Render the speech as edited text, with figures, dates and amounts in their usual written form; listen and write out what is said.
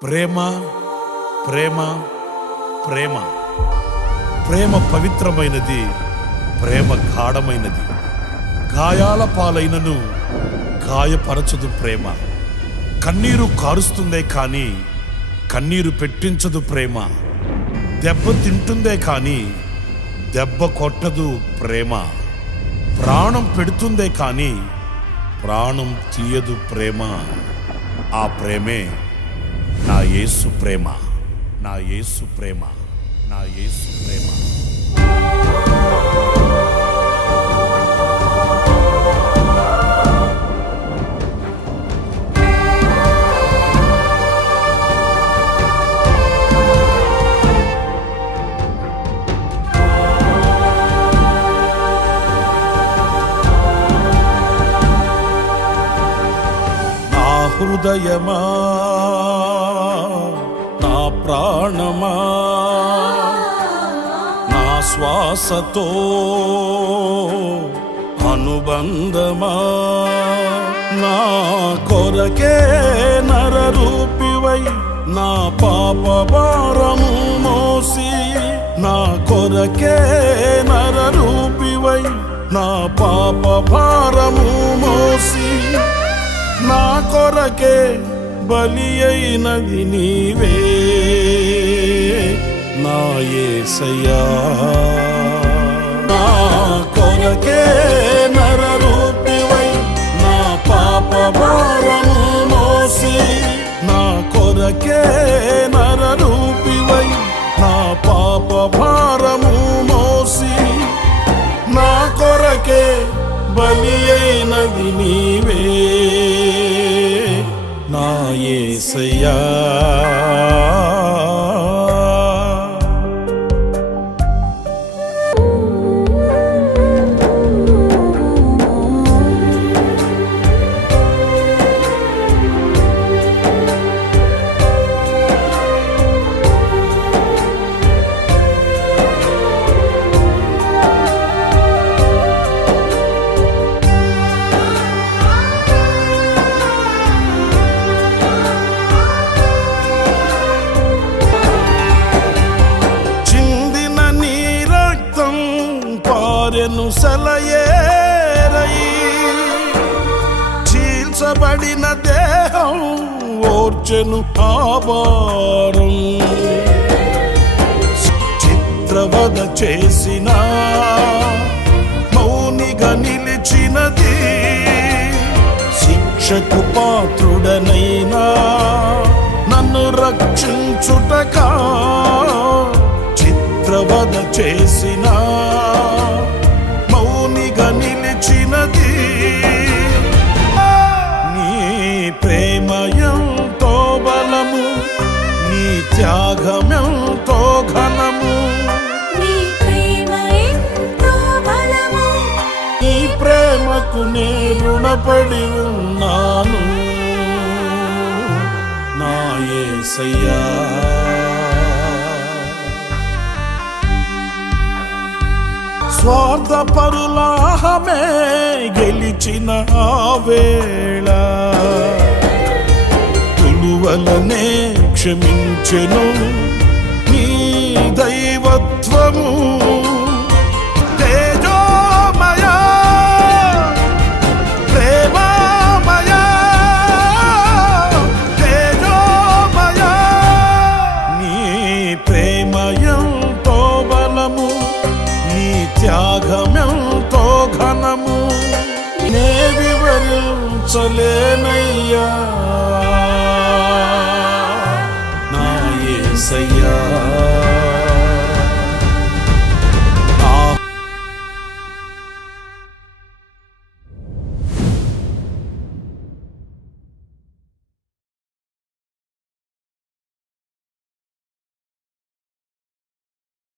ప్రేమ ప్రేమ ప్రేమ ప్రేమ పవిత్రమైనది, ప్రేమ గాఢమైనది. గాయాల పాలైనను గాయపరచదు ప్రేమ. కన్నీరు కారుస్తుందే కానీ కన్నీరు పెట్టించదు ప్రేమ. దెబ్బ తింటుందే కానీ దెబ్బ కొట్టదు ప్రేమ. ప్రాణం పెడుతుందే కానీ ప్రాణం తీయదు ప్రేమ. ఆ ప్రేమే నా యేసు ప్రేమ, నా యేసు ప్రేమ, నా యేసు ప్రేమ. నా హృదయమా, నా ప్రాణమా, నా శ్వాసతో అనుబంధమా, నా కొరకే నరరూపివై నా పాప భారము మోసి, నా కొరకే నరరూపివై నా పాప భారము మోసి, నా కొరకే బలి అయినది నీవే నా యేసయ్యా. నా కొరకే నరరూపివై నా పాప భారము మోసి, నా కొరకే నరరూపివై నా పాప భారము మోసి, నా కొరకే బలి అయినది నీవే నా యేసయ్యా. సెలయేరై చీల్చబడిన దేహం ఓర్చెను ఆభారం, చిత్రవద చేసిన మౌనిగా నిలిచినది, శిక్షకు పాత్రుడనైనా నన్ను రక్షించుటకా, చిత్రవద చేసిన నిలిచినది. నీ ప్రేమయంతో బలము, నీ త్యాగమెంతో ఘనము, నీ ప్రేమయంతో బలము, నీ ప్రేమకు నే రుణపడి ఉన్నాను నా యేసయ్యా. స్వార్థపరులాహమే గెలిచిన వేళ తులువలనే క్షమించెను నీ దైవత్వము. తేజోమయా ప్రేమమయా తేజోమయా, నీ ప్రేమయంతో బలము, నీ త్యాగమెంతో ఘనము, నే వివరించలేనయ్యా నా యేసయ్యా.